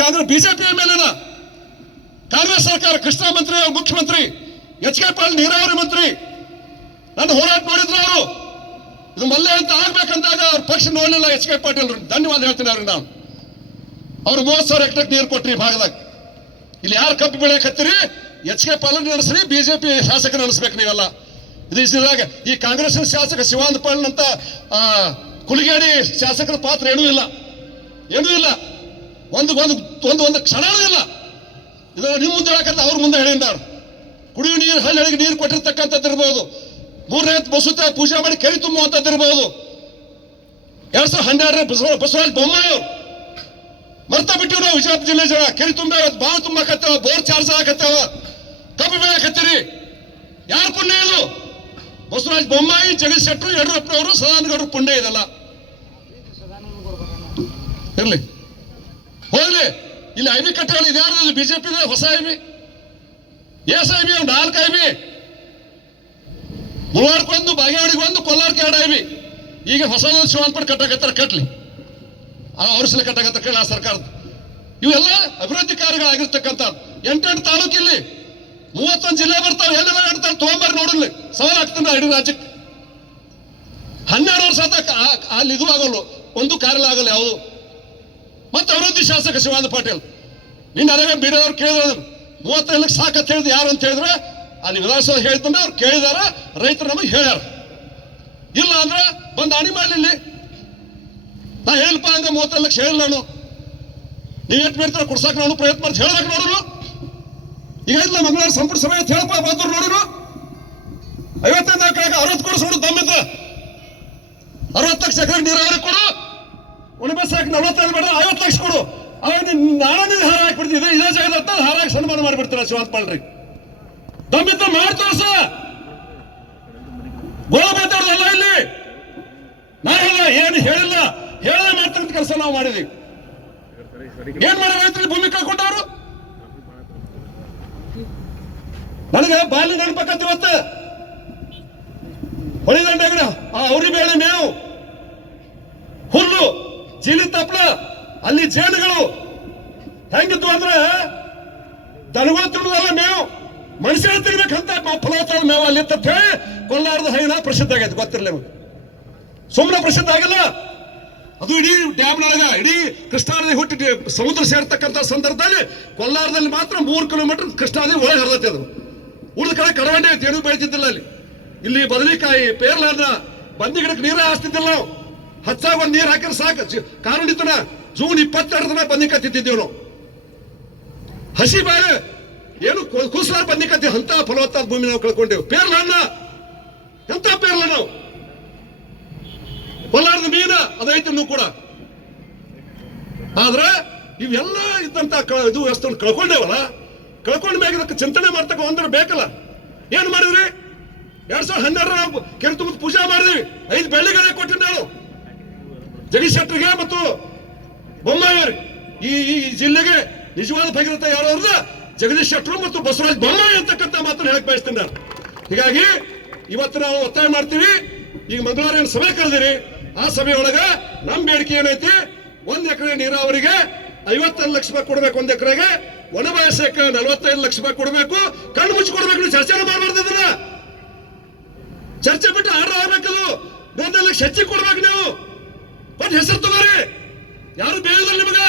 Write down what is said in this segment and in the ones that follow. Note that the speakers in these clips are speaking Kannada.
ಕಾಂಗ್ರೆಸ್ ಬಿಜೆಪಿ ಮೇಲಿನ ಕಾಂಗ್ರೆಸ್ ಸರ್ಕಾರ, ಕೃಷ್ಣ ಮಂತ್ರಿ, ಮುಖ್ಯಮಂತ್ರಿ, ಎಚ್ ಕೆ ಪಾಲ್ ನೀರಾವರಿ ಮಂತ್ರಿ, ನನ್ನ ಹೋರಾಟ ಮಾಡಿದ್ರು ಅವರು. ಇದು ಮಲ್ಲೆ ಅಂತ ಆಗ್ಬೇಕಂದಾಗ ಅವ್ರ ಪಕ್ಷ ನೋಡಲಿಲ್ಲ ಎಚ್ ಕೆ ಪಾಟೀಲ್. ಧನ್ಯವಾದ ಹೇಳ್ತೀನಿ ಅವ್ರಿಗೆ ನಾನು. ಅವ್ರು ಮೂವತ್ತು ಸಾವಿರ ಹೆಕ್ಟರ್ ನೀರು ಕೊಟ್ರಿ ಭಾಗದಾಗ. ಇಲ್ಲಿ ಯಾರು ಕಬ್ಬು ಬೆಳೆಯಕತ್ತೀರಿ ಎಚ್ ಕೆ ಪಾಲನ್ ನಡೆಸ್ರಿ, ಬಿಜೆಪಿ ಶಾಸಕ ನಡೆಸ್ಬೇಕು ನೀವೆಲ್ಲ. ಇದು ಇದ್ರಾಗ ಈ ಕಾಂಗ್ರೆಸ್ ಶಾಸಕ ಶಿವಾನಂದ ಪಾಲನ್ ಅಂತ ಕುಲಿಗೇಡಿ ಶಾಸಕರ ಪಾತ್ರ ಏನೂ ಇಲ್ಲ. ಏನೂ ಇಲ್ಲ. ಒಂದು ಒಂದು ಒಂದು ಒಂದು ಕ್ಷಣ ಇಲ್ಲ. ಇದರ ನಿಮ್ಮ ಮುಂದೆ ಹೇಳಕತ್ತ ಅವ್ರ ಮುಂದೆ ಹೇಳಿದ್ದಾರೆ ಕುಡಿಯುವ ನೀರು ಹಳ್ಳಿಗೆ ನೀರು ಕೊಟ್ಟಿರ್ತಕ್ಕಂಥದ್ದು ಇರ್ಬೋದು. ಮೂರನೇ ಬಸುತ್ತೆ ಪೂಜೆ ಮಾಡಿ ಕೆರೆ ತುಂಬುವಂಥದ್ದು ಇರ್ಬೋದು. ಎರಡ್ ಸಾವಿರದ ಹನ್ನೆರಡರ ಬಸವ ಬಸವರಾಜ್ ಬೊಮ್ಮಾಯಿ ಅವರು. ಮರ್ತಾ ಬಿಟ್ಟಿವ್ ವಿಜಯಪುರ ಜಿಲ್ಲೆ ಜನ, ಕೆರೆ ತುಂಬ ಬಾವು ತುಂಬಾಕತ್ತಾವ ಬೋರ್ ಚಾರ್ಜ್ ಆಗತ್ತವ ಕಬ್ಬು ಬೆಳಕತ್ತೀರಿ. ಯಾರ ಪುಣ್ಯ ಇದು? ಬಸವರಾಜ್ ಬೊಮ್ಮಾಯಿ, ಜಗದೀಶ್ ಶೆಟ್ಟರು, ಯಡಿಯೂರಪ್ಪನವರು ಸದಾನಗೌಡರು ಪುಣ್ಯ ಇದಲ್ಲ. ಇರ್ಲಿ. ಹೋಗ್ಲಿ. ಇಲ್ಲಿ ಐ ಬಿ ಕಟ್ಟಗಳು ಇದ್ಯಾರು ಬಿಜೆಪಿ ಹೊಸ ಐ ಬಿ ಎಸ್ ಐ ಒಂದು ನಾಲ್ಕು ಐ ಬಿ ಮುಳವಾಡಕ್ಕೆ ಒಂದು, ಬಾಗೇವಾಡಿಗೆ ಒಂದು ಕೊಲ್ಲಾರಕ್ಕೆ ಎರಡು ಐ ಬಿ ಈಗ ಹೊಸ ಶಿವಾನ್ಪಟ್ಟು ಕಟ್ಟಾಕತ್ತಾರ ಕಟ್ಲಿ. ಅವ್ರ ಸಲ ಕಟ್ಟಾಕತ್ತ ಕೇಳಿ ಆ ಸರ್ಕಾರದ. ಇವೆಲ್ಲ ಅಭಿವೃದ್ಧಿ ಕಾರ್ಯಗಳಾಗಿರ್ತಕ್ಕಂಥ ಎಂಟೆಂಟು ತಾಲೂಕಿಲ್ಲಿ ಮೂವತ್ತೊಂದು ಜಿಲ್ಲೆ ಬರ್ತಾವೆ, ಎಲ್ಲ ಹೇಳ್ತಾರೆ ತೊಗೊಂಬರ್ ನೋಡಲಿ ಸವಾಲ್ ಆಗ್ತದ ಇಡೀ ರಾಜ್ಯಕ್ಕೆ. ಹನ್ನೆರಡು ವರ್ಷ ಅಲ್ಲಿ ಇದು ಆಗಲ್ಲ. ಒಂದು ಕಾರ್ಯ ಆಗಲ್ಲ ಯಾವುದು. ಮತ್ತೆ ಅಭಿವೃದ್ಧಿ ಶಾಸಕ ಶಿವಾನಂದ ಪಾಟೀಲ್. ನಿನ್ನ ಅದೇ ಬಿಡೋರು ಕೇಳಿದ್ರು ಮೂವತ್ತೈದು ಲಕ್ಷ ಸಾಕಂತ ಹೇಳಿದ್ರು ಯಾರು ಅಂತ ಹೇಳಿದ್ರೆ ಅಲ್ಲಿ ವಿಧಾನಸಭೆ ಹೇಳ್ತಾನೆ ಅವ್ರು ಕೇಳಿದಾರ, ರೈತರು ನಮಗೆ ಹೇಳ್ಯಾರ. ಇಲ್ಲ ಅಂದ್ರೆ ಬಂದು ಹಾನಿ ಮಾಡಲಿಲ್ಲ ನಾ ಹೇಳಪ್ಪ ಅಂದ್ರೆ ಮೂವತ್ತೈದು ಲಕ್ಷ ಹೇಳಿಲ್ಲ ನಾನು. ನೀವು ಎಷ್ಟು ಬೇಡ್ತಾರೆ ಕೊಡ್ಸಕ್ ನಾನು ಪ್ರಯತ್ನ ಮಾಡಿ ಹೇಳ್ಬೇಕು ನೋಡೋರು ಈಗ ಇಲ್ಲ ಮಂಗಳವಾರ ಸಂಪುಟ ಸಭೆ ಹೇಳಪ್ಪ ಬಂದ್ರು ನೋಡಿದ್ರು ಐವತ್ತೈದು ನಾಲ್ಕು ಅರವತ್ತು ಕೊಡಿಸ್ಬಿಡು ದಮ್ಮಿದ್ರೆ ಅರವತ್ತು ಲಕ್ಷ ಎಕರೆ ನೀರಾವರಿ ಕೊಡು. ಉಣಬಸ್ ಹಾಕಿ ನಲವತ್ತೈದು ಬೇಡ ಐವತ್ತು ಲಕ್ಷ ಕೊಡು. ಅವಾಗ ನೀನು ಹಾರ ಹಾಕ್ಬಿಡ್ತೀವಿ ಇದೇ ಜಾಗದ ಜಾಗದ ಹಾರ ಹಾಕಿ ಸನ್ಮಾನ ಮಾಡಿಬಿಡ್ತೀರ ಶಿವಂತ ಪಾಳ್ರಿ? ದಮ್ಮಿದ್ರೆ ಮಾಡಿ ತೋರ್ಸ. ಗೋಳ ಮಾತಾಡೋದಲ್ಲ ಇಲ್ಲಿ. ನಾ ಹೇಳಿಲ್ಲ ಏನು ಹೇಳಿಲ್ಲ. ಹೇಳೇ ಮಾಡ್ತಕ್ಕಂಥ ಕೆಲಸ ನಾವು ಮಾಡಿದ್ವಿ. ಏನ್ ಮಾಡಿ ರೈತರಿಗೆ ಭೂಮಿ ಕಳ್ಕೊಂಡವ್ರು ನನಗೆ ಬಾಲ್ಯ ನೆನಪಕ್ಕಂತ ಇವತ್ತು. ಹೊಳಿದಂಡ ಅವ್ರಿ ಬೇಳೆ ಮೇವು. ಜೀಲಿ ತಪ್ಪಲ ಅಲ್ಲಿ ಜೇನುಗಳು. ಹೆಂಗಿದ್ವು ಅಂದ್ರೆ ದನಗಳು ತಿನ್ನೋದಲ್ಲ ಮೇವು. ಮನುಷ್ಯರು ತಿನ್ಬೇಕಂತ ಫಲವತ್ತಾದ ಮೇವು ಅಲ್ಲಿ ಅಂತ ಹೇಳಿ ಕೊಲ್ಲಾರದ ಹೈನ ಪ್ರಸಿದ್ಧ ಆಗೈತೆ, ಗೊತ್ತಿರಲಿ ನಿಮಗೆ. ಸುಮ್ಮನೆ ಪ್ರಸಿದ್ಧ ಆಗಿಲ್ಲ. ಅದು ಇಡೀ ಡ್ಯಾಮ್ನೊಳಗ ಇಡೀ ಕೃಷ್ಣಾ ಹುಟ್ಟಿ ಸಮುದ್ರ ಸೇರ್ತಕ್ಕಂಥ ಸಂದರ್ಭದಲ್ಲಿ ಕೊಲ್ಲಾರದಲ್ಲಿ ಮಾತ್ರ ಮೂರು ಕಿಲೋಮೀಟರ್ ಕೃಷ್ಣಾ ಒಳಗೆ ಹರಿದೈತೆ ಅದು. ಉಳಿದ ಕಡೆ ಕಡವಂಡೆ ಏನು ಬೆಳಿತಿದ್ದಿಲ್ಲ ಅಲ್ಲಿ. ಇಲ್ಲಿ ಬದನೆಕಾಯಿ ಪೇರ್ಲನ್ನ ಬಂದಿ ಗಿಡಕ್ಕೆ ನೀರೇ ಹಾಸ್ತಿದ್ದಿಲ್ಲ ನಾವು. ಹಚ್ಚಾಗ ಒಂದು ನೀರು ಹಾಕಿದ್ರೆ ಸಾಕು. ಕಾರಣ ಇತ್ತು ಜೂನ್ ಇಪ್ಪತ್ತೆರಡು ದಿನ ಬದ್ನಿಕಾಯಿ ತಿಂತಿದ್ದೀವಿ ನಾವು ಹಸಿ ಬಾಳೆ, ಏನು ಕೂಸಲಾರ ಕತ್ತಿ ಅಂತ ಫಲವತ್ತಾದ ಭೂಮಿ ನಾವು ಕಳ್ಕೊಂಡೇವು. ಪೇರ್ಲನ್ನ ಎಂತ ಪೇರ್ಲ ನಾವು? ಕೊಲ್ಲಾರದ ಮೀನ ಅದೈತೆ ನೀವು ಕೂಡ. ಆದ್ರೆ, ಇವೆಲ್ಲ ಇದ್ದಂತ ಇದು ವ್ಯವಸ್ಥೆ ಕಳ್ಕೊಂಡೇವಲ್ಲ? ಕಳ್ಕೊಂಡ ಮ್ಯಾಗ ಇದಕ್ಕೆ ಚಿಂತನೆ ಮಾಡ್ತಕ್ಕ ಒಂದ್ರ ಬೇಕಲ್ಲ. ಏನ್ ಮಾಡಿದ್ರಿ? ಎರಡ್ ಸಾವಿರದ ಹನ್ನೆರಡರ ನಾವು ಕೆರೆ ತುಂಬ ಪೂಜಾ ಮಾಡಿದ್ವಿ. ಐದು ಬೆಳ್ಳಿಗಳೇ ನಾವು ಜಗದೀಶ್ ಶೆಟ್ಟರ್ಗೆ ಮತ್ತು ಬೊಮ್ಮಾಯಿ ಈ ಈ ಜಿಲ್ಲೆಗೆ ನಿಜವಾದ ಭಗೀರಥ ಯಾರು ಅವ್ರದ ಜಗದೀಶ್ ಶೆಟ್ಟರು ಮತ್ತು ಬಸವರಾಜ್ ಬೊಮ್ಮಾಯಿ ಅಂತಕ್ಕಂಥ ಮಾತನ್ನು ಹೇಳಕ್ ಬಯಸ್ತೀನಿ ನಾನು ಹೀಗಾಗಿ ಇವತ್ತು ನಾವು ಒತ್ತಾಯ ಮಾಡ್ತೀವಿ. ಈಗ ಮಂಗಳವಾರ ಏನು ಸಭೆ ಕರೆದಿರಿ. ಆ ಸಭೆಯೊಳಗ ನಮ್ಮ ಬೇಡಿಕೆ ಏನೈತಿ? ಒಂದ್ ಎಕರೆ ನೀರಾವರಿಗೆ ಐವತ್ತೈದು ಲಕ್ಷ ರೂಪಾಯಿ ಕೊಡ್ಬೇಕು ಒಂದ್ ಎಕರೆಗೆ. ಒಣ ವಯಸ್ಸಕ್ಕೆ ನಲವತ್ತೈದು ಲಕ್ಷ ರೂಪಾಯಿ ಕೊಡ್ಬೇಕು. ಕಣ್ಣು ಮುಚ್ಚಿ ಕೊಡ್ಬೇಕು. ನೀವು ಚರ್ಚೆನ ಮಾಡಬಾರ್ದಿದ್ರ ಚರ್ಚೆ ಬಿಟ್ಟು ಆರ್ಡರ್ ಆಗ್ಬೇಕದು. ಲಕ್ಷ ಹೆಚ್ಚಿಗೆ ಕೊಡ್ಬೇಕು ನೀವು. ಒಂದು ಹೆಸರು ತಗೋರಿ. ಯಾರು ಬೇಯೋದಿಲ್ಲ ನಿಮಗೆ?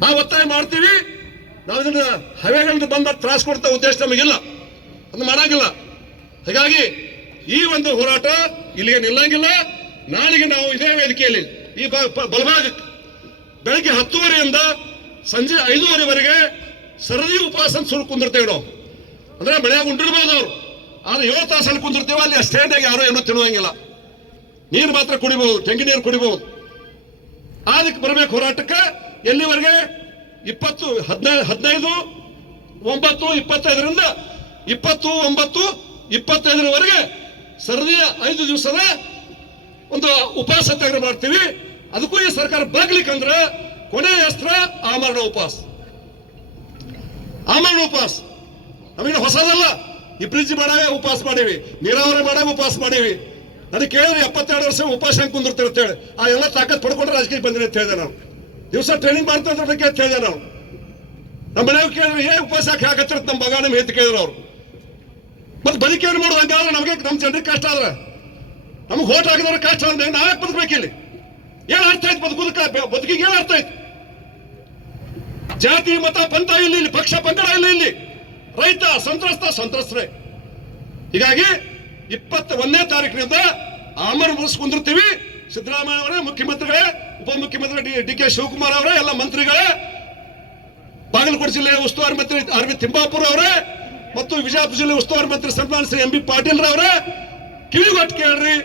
ನಾವು ಒತ್ತಾಯ ಮಾಡ್ತೀವಿ. ನಾವು ಇದನ್ನ ಹವೆಗಳಿಂದ ಬಂದ ತ್ರಾಸ್ ಕೊಡ್ತ ಉದ್ದೇಶ ನಮಗಿಲ್ಲ. ಅದನ್ನ ಮಾಡಂಗಿಲ್ಲ. ಹೀಗಾಗಿ ಈ ಒಂದು ಹೋರಾಟ ಇಲ್ಲಿಗೆ ನಿಲ್ಲಂಗಿಲ್ಲ. ನಾಳೆಗೆ ನಾವು ಇದೇ ವೇದಿಕೆಯಲ್ಲಿ ಈ ಬಲಭಾಗ ಬೆಳಗ್ಗೆ ಹತ್ತುವರೆಯಿಂದ ಸಂಜೆ ಐದೂವರೆವರೆಗೆ ಸರದಿ ಉಪವಾಸ ಸುರು ಕುಂದಿರ್ತೇವೆ ನಾವು. ಅಂದ್ರೆ ಮಳೆಯಾಗ ಉಂಟಿರ್ಬೋದು ಅವ್ರು. ಆದ್ರೆ ಏಳು ತಾಸು ಅಲ್ಲಿ ಕುಂದಿರ್ತೇವೆ ಅಲ್ಲಿ ಅಷ್ಟೇ ಯಾರು ಏನೂ ತಿನ್ನುವಂಗಿಲ್ಲ. ನೀರು ಮಾತ್ರ ಕುಡಿಬಹುದು ತೆಂಗಿನ ನೀರು ಕುಡಿಬಹುದು ಅದಕ್ಕೆ ಬರಬೇಕು ಹೋರಾಟಕ್ಕೆ. ಎಲ್ಲಿವರೆಗೆ? ಇಪ್ಪತ್ತು ಹದಿನೈದು ಹದಿನೈದು, ಒಂಬತ್ತು, ಇಪ್ಪತ್ತೈದರಿಂದ ಇಪ್ಪತ್ತು, ಒಂಬತ್ತು, ಇಪ್ಪತ್ತೈದರವರೆಗೆ ಸರದಿಯ ಐದು ದಿವಸದ ಒಂದು ಉಪವಾಸ ಸತ್ಯಾಗ್ರಹ ಮಾಡ್ತೀವಿ. ಅದಕ್ಕೂ ಈ ಸರ್ಕಾರ ಬಾಗ್ಲಿಕ್ಕಂದ್ರೆ ಕೊನೆಯ ಅಸ್ತ್ರ ಆಮರಣ ಉಪವಾಸ. ಆಮರಣ ಉಪವಾಸ. ನಮಗೆ ಹೊಸದಲ್ಲ. ಈ ಬ್ರಿಡ್ಜ್ ಮಾಡಾಗ ಉಪವಾಸ ಮಾಡೀವಿ. ನೀರಾವರಿ ಮಾಡಾಗ ಉಪವಾಸ ಮಾಡೀವಿ. ನನಗೆ ಕೇಳಿದ್ರೆ ಎಪ್ಪತ್ತೆರಡು ವರ್ಷ ಉಪವಾಸ ಹೆಂಗೆ ಅಂತ ಹೇಳಿ. ಆ ಎಲ್ಲ ತಾಕತ್ ಪಡ್ಕೊಂಡ್ರೆ ರಾಜಕೀಯ ಬಂದಿದೆ ಅಂತ ಹೇಳಿದೆ ನಾವು ದಿವಸ ಟ್ರೈನಿಂಗ್ ಮಾಡ್ತಾ ಬಗ್ಗೆ ಅಂತ ಹೇಳಿದೆ ನಾವು ನಮ್ಮ ಮನೆಯವ್ರು ಕೇಳಿದ್ರೆ, ಏ, ಉಪವಾಸ ಹಾಕಿ ಹಾಕತ್ತಿರ? ನಮ್ಮ ಮಗ ನಮ್ಮ ಹೆತ್ತು ಕೇಳಿದ್ರು ಅವ್ರು. ಮತ್ತೆ ಬದುಕೇನು ಮಾಡೋದು? ಹಂಗಾದ್ರೆ ನಮಗೆ ನಮ್ಮ ಜನರಿಗೆ ಕಷ್ಟ ಆದ್ರೆ. ನಮಗೆ ಹೋಟ್ ಹಾಕಿದವ್ರ ಕಷ್ಟ ಅಂದ್ರೆ ನಾವೇ ಯಾಕೆ ಇಲ್ಲಿ? ಏನ್ ಅರ್ಥ ಆಯ್ತು ಬದುಕುದಕ್ಕ ಬದುಕಿಗೆ ಏನು ಅರ್ಥ ಆಯ್ತು? ಜಾತಿ, ಮತ, ಪಂಥ ಇಲ್ಲಿ ಇಲ್ಲಿ, ಪಕ್ಷ, ಪಂಗಡ ಇಲ್ಲ ಇಲ್ಲಿ. ರೈತ, ಸಂತ್ರಸ್ತ, ಸಂತ್ರಸ್ತರೇ. ಹೀಗಾಗಿ ಇಪ್ಪತ್ತ ಒಂದನೇ ತಾರೀಕಿನಿಂದ ಆಮರ್ ಮುಗಿಸ್ಕೊಂಡಿರ್ತೀವಿ ಸಿದ್ದರಾಮಯ್ಯ ಅವರೇ, ಮುಖ್ಯಮಂತ್ರಿಗಳೇ, ಉಪಮುಖ್ಯಮಂತ್ರಿ ಡಿ ಕೆ ಶಿವಕುಮಾರ್ ಅವರೇ, ಎಲ್ಲ ಮಂತ್ರಿಗಳೇ, ಬಾಗಲಕೋಟೆ ಜಿಲ್ಲೆಯ ಉಸ್ತುವಾರಿ ಮಂತ್ರಿ ಅರವಿಂದ್ ತಿಂಬಾಪುರ ಅವರೇ, ಮತ್ತು ವಿಜಯಪುರ ಜಿಲ್ಲೆ ಉಸ್ತುವಾರಿ ಮಂತ್ರಿ ಸನ್ಮಾನ್ ಶ್ರೀ ಎಂ ಬಿ ಪಾಟೀಲ್ ಅವರೇ ಕಿವಿಗೊಟ್ಟು ಕೇಳ್ರಿ,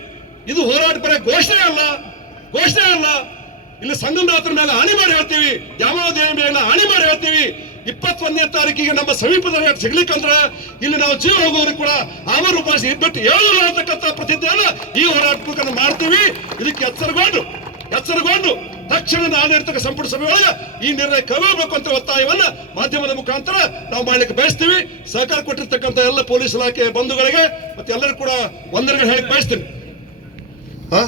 ಇದು ಹೋರಾಟ ಬರೀ ಘೋಷಣೆ ಅಲ್ಲ ಘೋಷಣೆ ಅಲ್ಲ. ಇಲ್ಲಿ ಸಂಗಮನಾಥರ ಮೇಲೆ ಹಾನಿ ಮಾಡಿ ಹೇಳ್ತೀವಿ ಯಾಮಾದೇವಿ ಮೇಲೆ ಹಾನಿ ಮಾಡಿ ಹೇಳ್ತೀವಿ. ಇಪ್ಪತ್ತೊಂದನೇ ತಾರೀಕಿಗೆ ನಮ್ಮ ಸಮೀಪದ ರೇಟ್ ಸಿಗ್ಲಿಕ್ಕಂದ್ರ ಇಲ್ಲಿ ನಾವು ಜೀವ ಹೋಗೋರು ಕೂಡ ಆಮರು ಉಪವಾಸ ಬಿಟ್ಟು ಹೇಳಲ್ಲ ಅಂತಕ್ಕಂಥ ಪ್ರತಿಜ್ಞೆಯನ್ನು ಈ ಹೋರಾಟ ಮಾಡ್ತೀವಿ. ಇದಕ್ಕೆ ಎಚ್ಚರಗೊಂಡು ಎಚ್ಚರಗೊಂಡು ತಕ್ಷಣ ನಾನಿರ್ತಕ್ಕ ಸಂಪುಟ ಸಭೆ ಒಳಗೆ ಈ ನಿರ್ಣಯ ಕವಿಬೇಕು ಅಂತ ಒತ್ತಾಯವನ್ನ ಮಾಧ್ಯಮದ ಮುಖಾಂತರ ನಾವು ಮಾಡ್ಲಿಕ್ಕೆ ಬಯಸ್ತೀವಿ. ಸಹಕಾರ ಕೊಟ್ಟಿರ್ತಕ್ಕಂಥ ಎಲ್ಲ ಪೊಲೀಸ್ ಇಲಾಖೆ ಬಂಧುಗಳಿಗೆ ಮತ್ತೆ ಎಲ್ಲರೂ ಕೂಡ ವಂದನೆಗಳು ಹೇಳಿ ಬಯಸ್ತೀನಿ. ಹಾ